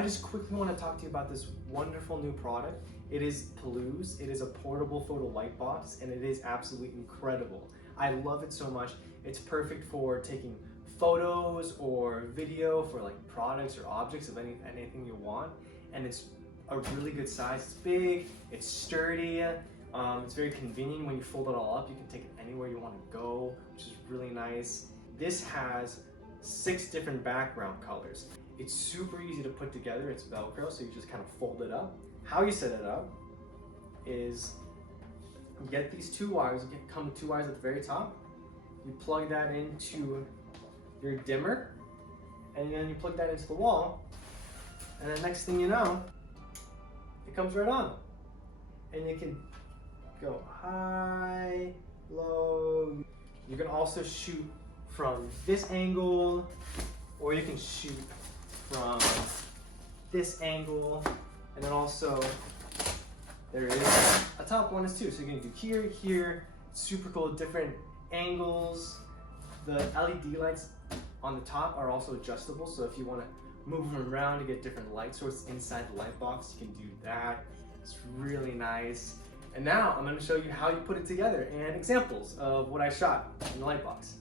I just quickly want to talk to you about this wonderful new product. It is Pelouse. It is a portable photo light box, and it is absolutely incredible. I love it so much. It's perfect for taking photos or video for like products or objects of anything you want, and it's a really good size. It's big, it's sturdy, it's very convenient. When you fold it all up, you can take it anywhere you want to go, which is really nice. This has 6 different background colors. It's super easy to put together. It's Velcro, so you just kind of fold it up. How you set it up is you get these 2 wires. Come with 2 wires at the very top. You plug that into your dimmer, and then you plug that into the wall, and then next thing you know, it comes right on. And you can go high, low. You can also shoot from this angle, or you can shoot from this angle, and then also there is a top one too. So you can do here, here. Super cool, different angles. The LED lights on the top are also adjustable, so if you want to move them around to get different light sources inside the light box, you can do that. It's really nice. And now I'm going to show you how you put it together and examples of what I shot in the light box.